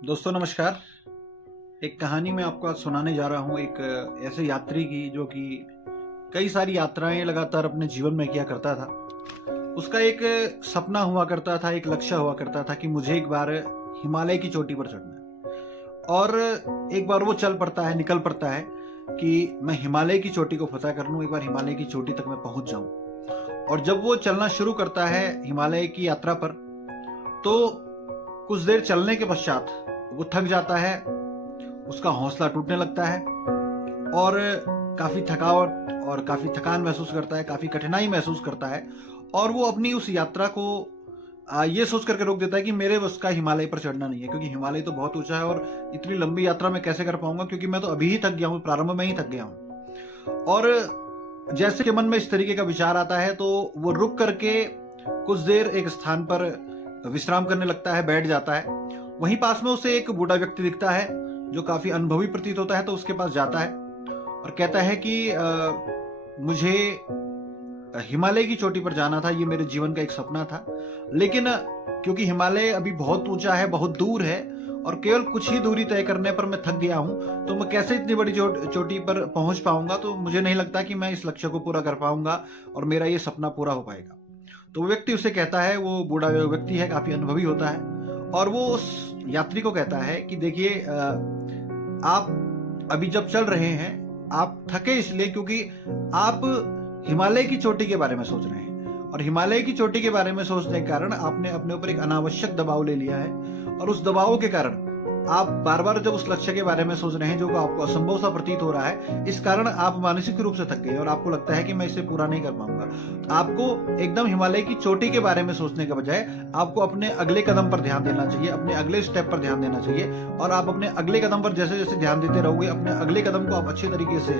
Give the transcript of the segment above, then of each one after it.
दोस्तों नमस्कार। एक कहानी मैं आपको आज सुनाने जा रहा हूँ एक ऐसे यात्री की जो कि कई सारी यात्राएं लगातार अपने जीवन में किया करता था। उसका एक सपना हुआ करता था, एक लक्ष्य हुआ करता था कि मुझे एक बार हिमालय की चोटी पर चढ़ना है। और एक बार वो चल पड़ता है, निकल पड़ता है कि मैं हिमालय की चोटी को फतह कर लूँ, एक बार हिमालय की चोटी तक मैं पहुंच जाऊं। और जब वो चलना शुरू करता है हिमालय की यात्रा पर, तो कुछ देर चलने के पश्चात वो थक जाता है, उसका हौसला टूटने लगता है और काफी थकावट और काफी थकान महसूस करता है, काफी कठिनाई महसूस करता है। और वो अपनी उस यात्रा को ये सोच करके रोक देता है कि मेरे बस का हिमालय पर चढ़ना नहीं है, क्योंकि हिमालय तो बहुत ऊंचा है और इतनी लंबी यात्रा मैं कैसे कर पाऊंगा, क्योंकि मैं तो अभी ही थक गया हूं, प्रारंभ में ही थक गया हूं। और जैसे कि मन में इस तरीके का विचार आता है तो वो रुक करके कुछ देर एक स्थान पर विश्राम करने लगता है, बैठ जाता है। वहीं पास में उसे एक बूढ़ा व्यक्ति दिखता है जो काफी अनुभवी प्रतीत होता है, तो उसके पास जाता है और कहता है कि मुझे हिमालय की चोटी पर जाना था, ये मेरे जीवन का एक सपना था, लेकिन क्योंकि हिमालय अभी बहुत ऊंचा है, बहुत दूर है और केवल कुछ ही दूरी तय करने पर मैं थक गया हूं, तो मैं कैसे इतनी बड़ी चोटी पर पहुंच पाऊंगा, तो मुझे नहीं लगता कि मैं इस लक्ष्य को पूरा कर पाऊंगा और मेरा ये सपना पूरा हो पाएगा। तो वो व्यक्ति उसे कहता है, वो बूढ़ा व्यक्ति है, काफी अनुभवी होता है, और वो उस यात्री को कहता है कि देखिए, आप अभी जब चल रहे हैं आप थके इसलिए क्योंकि आप हिमालय की चोटी के बारे में सोच रहे हैं, और हिमालय की चोटी के बारे में सोचने के कारण आपने अपने ऊपर एक अनावश्यक दबाव ले लिया है, और उस दबाव के कारण आप बार बार जब उस लक्ष्य के बारे में सोच रहे हैं जो आपको असंभव सा प्रतीत हो रहा है, इस कारण आप मानसिक रूप से थक गए और आपको लगता है कि मैं इसे पूरा नहीं कर पाऊंगा। आपको एकदम हिमालय की चोटी के बारे में सोचने के बजाय आपको अपने अगले कदम पर ध्यान देना चाहिए, अपने अगले स्टेप पर ध्यान देना चाहिए। और आप अपने अगले कदम पर जैसे जैसे ध्यान देते रहोगे, अपने अगले कदम को आप अच्छे तरीके से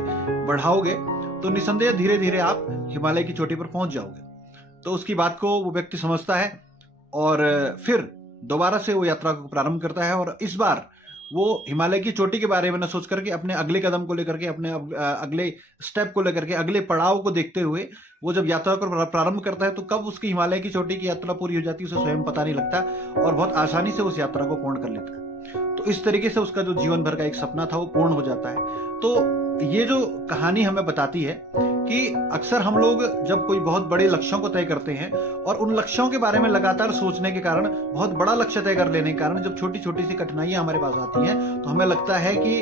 बढ़ाओगे, तो निसंदेह धीरे धीरे आप हिमालय की चोटी पर पहुंच जाओगे। तो उसकी बात को वो व्यक्ति समझता है और फिर दोबारा से वो यात्रा को प्रारंभ करता है। और इस बार वो हिमालय की चोटी के बारे में न सोच करके अपने अगले कदम को लेकर के, अपने अगले स्टेप को लेकर के, अगले पड़ाव को देखते हुए वो जब यात्रा को प्रारंभ करता है, तो कब उसकी हिमालय की चोटी की यात्रा पूरी हो जाती है उसे स्वयं पता नहीं लगता और बहुत आसानी से उस यात्रा को पूर्ण कर लेता है। तो इस तरीके से उसका जो जीवन भर का एक सपना था वो पूर्ण हो जाता है। तो ये जो कहानी हमें बताती है कि अक्सर हम लोग जब कोई बहुत बड़े लक्ष्यों को तय करते हैं और उन लक्ष्यों के बारे में लगातार सोचने के कारण, बहुत बड़ा लक्ष्य तय कर लेने के कारण जब छोटी छोटी सी कठिनाइयां हमारे पास आती हैं, तो हमें लगता है कि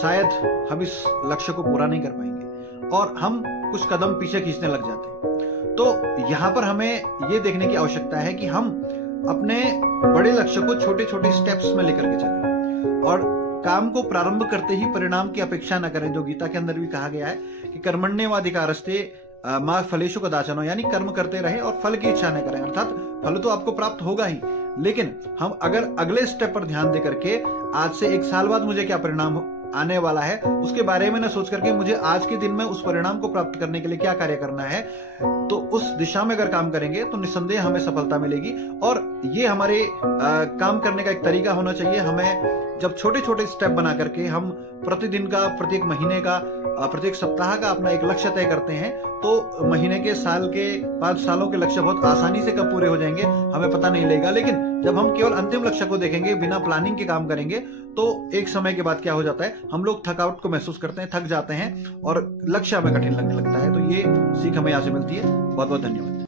शायद हम इस लक्ष्य को पूरा नहीं कर पाएंगे और हम कुछ कदम पीछे खींचने लग जाते हैं। तो यहाँ पर हमें ये देखने की आवश्यकता है कि हम अपने बड़े लक्ष्य को छोटे छोटे स्टेप्स में लेकर के चलें और काम को प्रारंभ करते ही परिणाम की अपेक्षा न करें, जो गीता के अंदर भी कहा गया है कि कर्मण्येवाधिकारस्ते मा फलेषु कदाचन, यानी कर्म करते रहे और फल की इच्छा न करें। अर्थात फल तो आपको प्राप्त होगा ही, लेकिन हम अगर अगले स्टेप पर ध्यान दे करके आज से 1 साल बाद मुझे क्या परिणाम आने वाला है उसके बारे में न सोच करके मुझे आज के दिन में उस परिणाम को प्राप्त करने के लिए क्या कार्य करना है, तो उस दिशा में अगर काम करेंगे तो निस्संदेह हमें सफलता मिलेगी। और ये हमारे काम करने का एक तरीका होना चाहिए। हमें जब छोटे छोटे स्टेप बना करके हम प्रतिदिन का, प्रत्येक महीने का, प्रत्येक सप्ताह का अपना एक लक्ष्य तय करते हैं, तो महीने के, साल के, 5 सालों के लक्ष्य बहुत आसानी से कब पूरे हो जाएंगे हमें पता नहीं लगेगा। लेकिन जब हम केवल अंतिम लक्ष्य को देखेंगे, बिना प्लानिंग के काम करेंगे, तो एक समय के बाद क्या हो जाता है, हम लोग थकावट को महसूस करते हैं, थक जाते हैं और लक्ष्य हमें कठिन लगने लगता है। तो ये सीख हमें यहाँ से मिलती है। बहुत बहुत धन्यवाद।